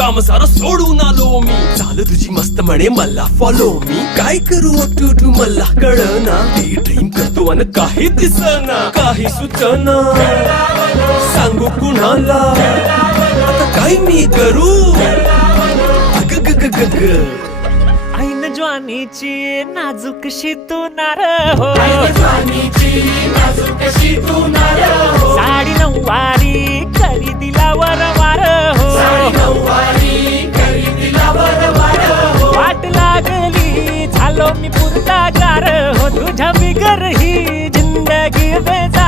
काम सारा सोडून आलो मी. चाल तुझी मस्त म्हणे मला फॉलो मी. काय करू टू मला कळना. ती ड्रीम करतो आणि काही दिसना. काही सुचना सांगू कुणाला. आता काय मी करू. अग ग ग ग ग. ऐन ज्वानीची नाजूकशी तू नार हो. साडी नऊवारी करी दिला वरवार हो. वाट लागली झालो मी पुरता गार हो. तुझ्या बिगर ही जिंदगी बेजार